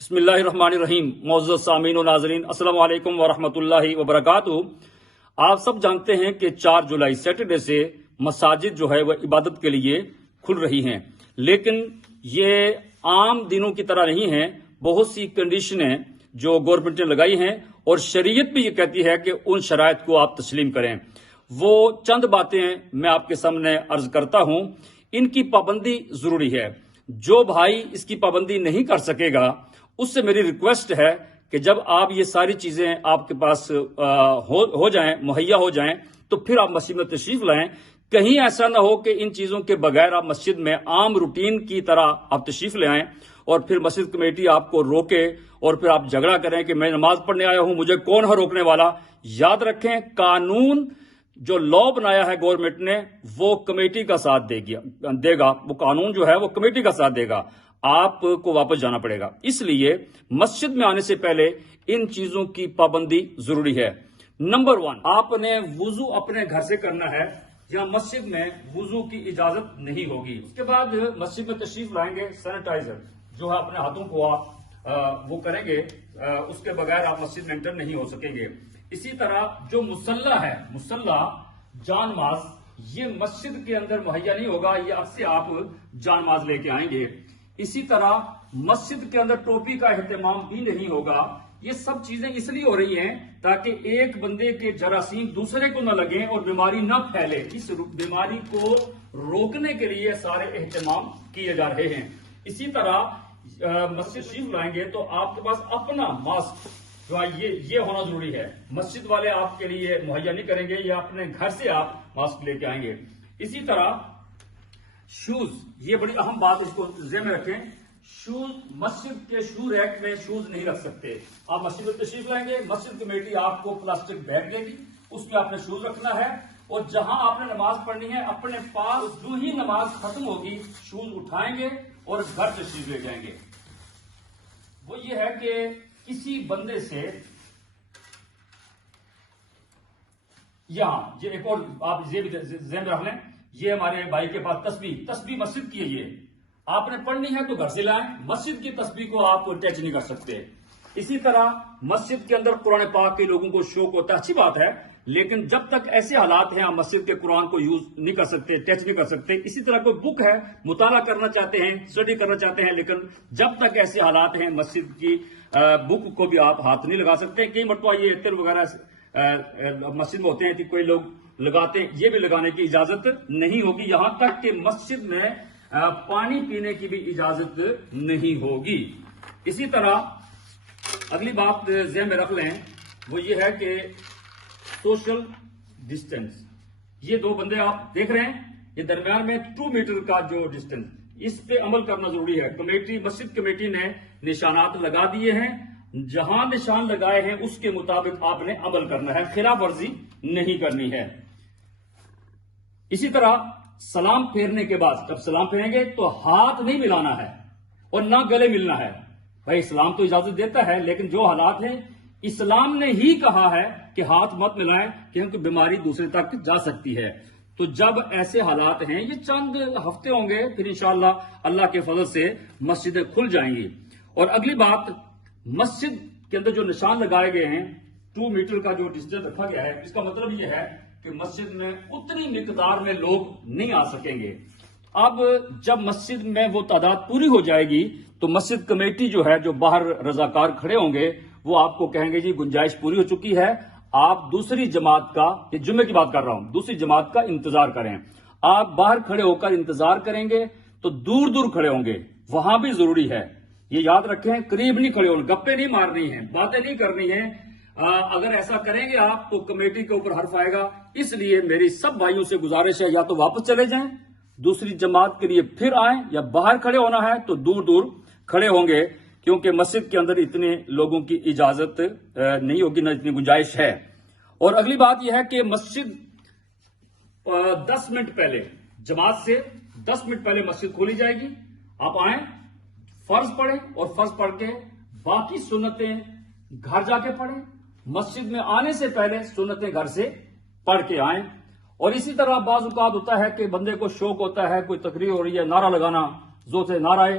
بسم اللہ الرحمن الرحیم. معزز سامعین و ناظرین، السلام علیکم ورحمۃ اللہ وبرکاتہ. آپ سب جانتے ہیں کہ 4 جولائی سیٹرڈے سے مساجد جو ہے وہ عبادت کے لیے کھل رہی ہیں، لیکن یہ عام دنوں کی طرح نہیں ہیں. بہت سی کنڈیشنیں جو گورنمنٹ نے لگائی ہیں اور شریعت بھی یہ کہتی ہے کہ ان شرائط کو آپ تسلیم کریں. وہ چند باتیں میں آپ کے سامنے عرض کرتا ہوں. ان کی پابندی ضروری ہے. جو بھائی اس کی پابندی نہیں کر سکے گا اس سے میری ریکویسٹ ہے کہ جب آپ یہ ساری چیزیں آپ کے پاس ہو جائیں، مہیا ہو جائیں، تو پھر آپ مسجد میں تشریف لائیں. کہیں ایسا نہ ہو کہ ان چیزوں کے بغیر آپ مسجد میں عام روٹین کی طرح آپ تشریف لے آئیں اور پھر مسجد کمیٹی آپ کو روکے اور پھر آپ جھگڑا کریں کہ میں نماز پڑھنے آیا ہوں، مجھے کون ہے روکنے والا. یاد رکھیں، قانون جو لا بنایا ہے گورنمنٹ نے وہ کمیٹی کا ساتھ دے گا. وہ قانون جو ہے وہ کمیٹی کا ساتھ دے گا. آپ کو واپس جانا پڑے گا. اس لیے مسجد میں آنے سے پہلے ان چیزوں کی پابندی ضروری ہے. نمبر 1، آپ نے وضو اپنے گھر سے کرنا ہے یا مسجد میں وضو کی اجازت نہیں ہوگی. اس کے بعد مسجد میں تشریف لائیں گے، سینیٹائزر جو ہے اپنے ہاتھوں کو آپ وہ کریں گے، اس کے بغیر آپ مسجد میں انٹر نہیں ہو سکیں گے. اسی طرح جو مصلی ہے، مصلی جان ماز، یہ مسجد کے اندر مہیا نہیں ہوگا، یہ اب سے آپ جان ماز لے کے آئیں گے. اسی طرح مسجد کے اندر ٹوپی کا اہتمام بھی نہیں ہوگا. یہ سب چیزیں اس لیے ہو رہی ہیں تاکہ ایک بندے کے جراثیم دوسرے کو نہ لگیں اور بیماری نہ پھیلے. اس بیماری کو روکنے کے لیے سارے اہتمام کیے جا رہے ہیں. اسی طرح مسجد شریف لائیں گے تو آپ کے پاس اپنا ماسک جو ہے یہ ہونا ضروری ہے. مسجد والے آپ کے لیے مہیا نہیں کریں گے، یا اپنے گھر سے آپ ماسک لے کے آئیں گے. اسی طرح شوز، یہ بڑی اہم بات، اس کو ذہن میں رکھیں. شوز، مسجد کے شو ریک میں شوز نہیں رکھ سکتے. آپ مسجد میں تشریف لائیں گے، مسجد کمیٹی آپ کو پلاسٹک بیگ دے گی، اس میں آپ نے شوز رکھنا ہے اور جہاں آپ نے نماز پڑھنی ہے اپنے پاس جو ہی نماز ختم ہوگی شوز اٹھائیں گے اور گھر تشریف لے جائیں گے. وہ یہ ہے کہ کسی بندے سے یہاں یہ ایک اور آپ یہ بھی ذہن میں رکھ لیں، یہ ہمارے بھائی کے پاس تسبیح مسجد کی ہے، یہ آپ نے پڑھنی ہے تو گھر سے لائیں. مسجد کی تسبیح کو آپ ٹچ نہیں کر سکتے. اسی طرح مسجد کے اندر قرآن پاک کے لوگوں کو شوق ہوتا ہے، اچھی بات ہے، لیکن جب تک ایسے حالات ہیں آپ مسجد کے قرآن کو یوز نہیں کر سکتے، ٹچ نہیں کر سکتے. اسی طرح کوئی بک ہے، مطالعہ کرنا چاہتے ہیں، اسٹڈی کرنا چاہتے ہیں، لیکن جب تک ایسے حالات ہیں مسجد کی بک کو بھی آپ ہاتھ نہیں لگا سکتے. کئی مرتبہ یہ عطر وغیرہ مسجد میں ہوتے ہیں کہ کوئی لوگ لگاتے ہیں، یہ بھی لگانے کی اجازت نہیں ہوگی. یہاں تک کہ مسجد میں پانی پینے کی بھی اجازت نہیں ہوگی. اسی طرح اگلی بات ذہن میں رکھ لیں، وہ یہ ہے کہ سوشل ڈسٹینس. یہ 2 بندے آپ دیکھ رہے ہیں، یہ درمیان میں 2 میٹر کا جو ڈسٹینس، اس پہ عمل کرنا ضروری ہے. مسجد کمیٹی نے نشانات لگا دیے ہیں، جہاں نشان لگائے ہیں اس کے مطابق آپ نے عمل کرنا ہے، خلاف ورزی نہیں کرنی ہے. اسی طرح سلام پھیرنے کے بعد جب سلام پھیریں گے تو ہاتھ نہیں ملانا ہے اور نہ گلے ملنا ہے. بھائی اسلام تو اجازت دیتا ہے، لیکن جو حالات ہیں اسلام نے ہی کہا ہے کہ ہاتھ مت ملائیں کیونکہ بیماری دوسرے تک جا سکتی ہے. تو جب ایسے حالات ہیں، یہ چند ہفتے ہوں گے، پھر انشاءاللہ اللہ کے فضل سے مسجدیں کھل جائیں گی. اور اگلی بات، مسجد کے اندر جو نشان لگائے گئے ہیں، 2 میٹر کا جو ڈسٹینس رکھا گیا ہے، اس کا مطلب یہ ہے کہ مسجد میں اتنی مقدار میں لوگ نہیں آ سکیں گے. اب جب مسجد میں وہ تعداد پوری ہو جائے گی تو مسجد کمیٹی جو ہے، جو باہر رضاکار کھڑے ہوں گے، وہ آپ کو کہیں گے جی گنجائش پوری ہو چکی ہے، آپ دوسری جماعت کا، یہ جمعے کی بات کر رہا ہوں، دوسری جماعت کا انتظار کریں. آپ باہر کھڑے ہو کر انتظار کریں گے تو دور دور کھڑے ہوں گے، وہاں بھی ضروری ہے. یہ یاد رکھیں، قریب نہیں کھڑے ہونا، گپے نہیں مارنی ہیں، باتیں نہیں کرنی ہیں. اگر ایسا کریں گے آپ تو کمیٹی کے اوپر حرف آئے گا. اس لیے میری سب بھائیوں سے گزارش ہے، یا تو واپس چلے جائیں، دوسری جماعت کے لیے پھر آئیں، یا باہر کھڑے ہونا ہے تو دور دور کھڑے ہوں گے، کیونکہ مسجد کے اندر اتنے لوگوں کی اجازت نہیں ہوگی، نہ اتنی گنجائش ہے. اور اگلی بات یہ ہے کہ مسجد 10 منٹ پہلے، جماعت سے 10 منٹ پہلے مسجد کھولی جائے گی. آپ آئیں، فرض پڑھیں اور فرض پڑھ کے باقی سنتیں گھر جا کے پڑھیں. مسجد میں آنے سے پہلے سنتیں گھر سے پڑھ کے آئیں. اور اسی طرح بعض اوقات ہوتا ہے کہ بندے کو شوق ہوتا ہے، کوئی تقریر ہو رہی ہے، نعرہ لگانا، زور سے نعرہ ہے،